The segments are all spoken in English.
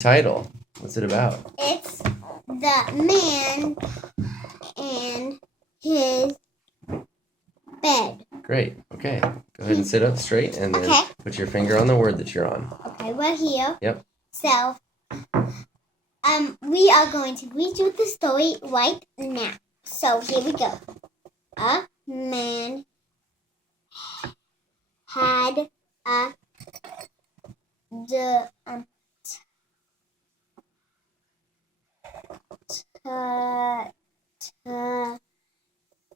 Title. What's it about? It's the man and his bed. Great. Okay. Go ahead and sit up straight and then Okay. put your finger on the word that you're on. Okay, we're here. Yep. So, we are going to read you the story right now. So here we go. A man had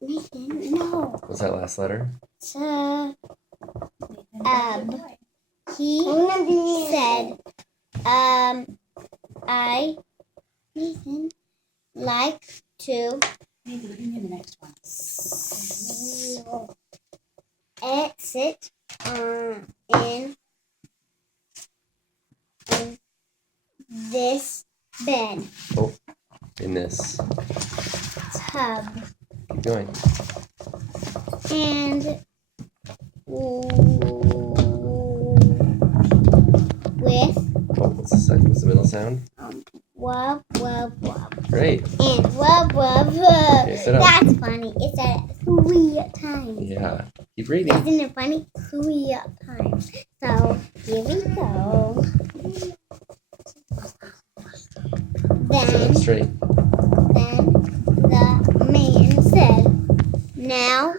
Nathan, no. What's that last letter? He said, I, Nathan, like to the next one. Sit in this bed. Oh, in this Tub. Keep going. And with Oh, what's the second? What's the middle sound? wub wub wub. Great. And wub wub wub. Okay, sit up. That's funny. It said 3 times. Yeah. Keep reading. Isn't it funny? 3 times. So here we go. Sit up straight. Then the man said, now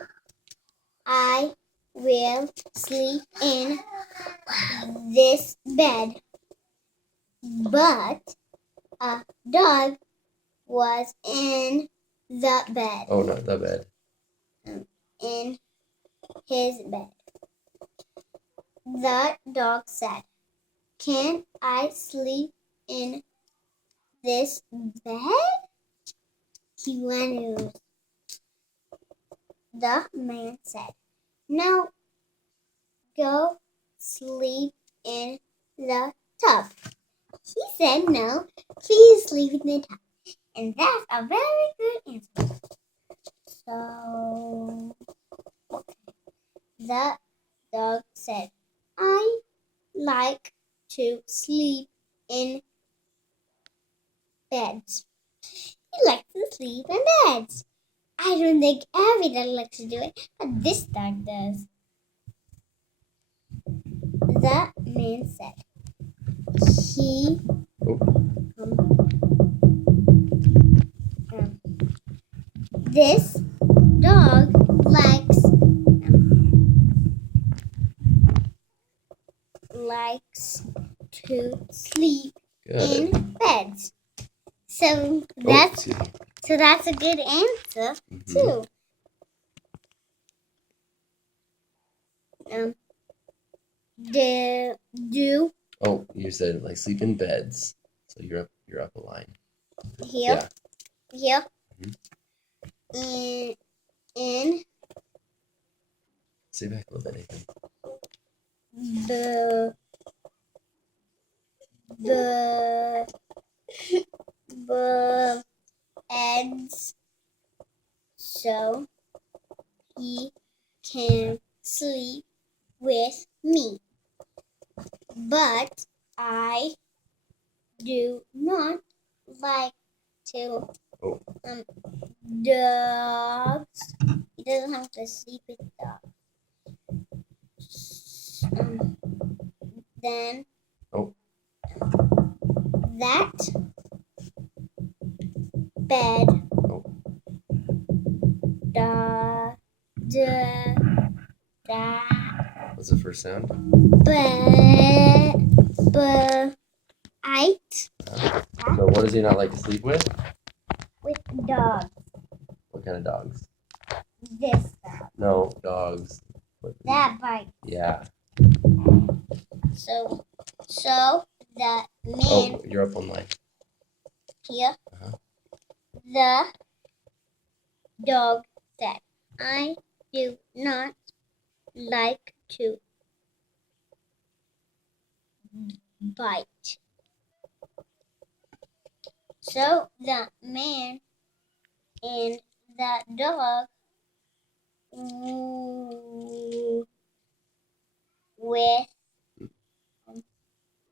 I will sleep in this bed. But a dog was in the bed. Oh, not the bed. In his bed. The dog said, can I sleep in this bed? He whined. The man said, no, go sleep in the tub. He said, no, please sleep in the tub. And that's a very good answer. So, the dog said, I like to sleep in beds. He likes to sleep in beds. I don't think every dog likes to do it, but this dog does. The man said, he this dog likes to sleep Good. in beds. So that's a good answer too. Do Oh, you said like sleep in beds. So you're up a line. here. Yeah. Here. In Say back a little bit, Nathan. the beds so he can sleep with me. But I do not like to dogs. He doesn't have to sleep with dogs. Then that bed What's the first sound? So what does he not like to sleep with? With dogs. What kind of dogs? This dog. No, dogs. That bite. Yeah. So the man. Oh, you're up on line. Here. The dog said, I do not like to bite. So the man and the dog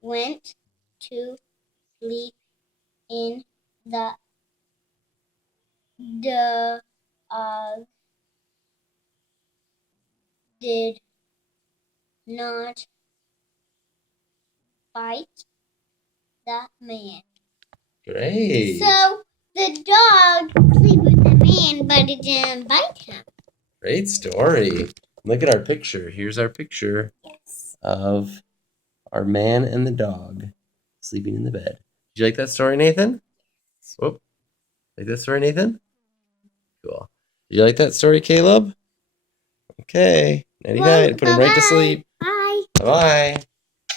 went to sleep in the dog did not bite the man. Great. So the dog sleep with the man, but it didn't bite him. Great story. Look at our picture. Here's our picture Yes. of our man and the dog sleeping in the bed. Did you like that story, Nathan? Whoop. Like that story, Nathan? Cool. Did you like that story, Caleb? Okay. Nighty night. Put him right to sleep. Bye. Bye-bye.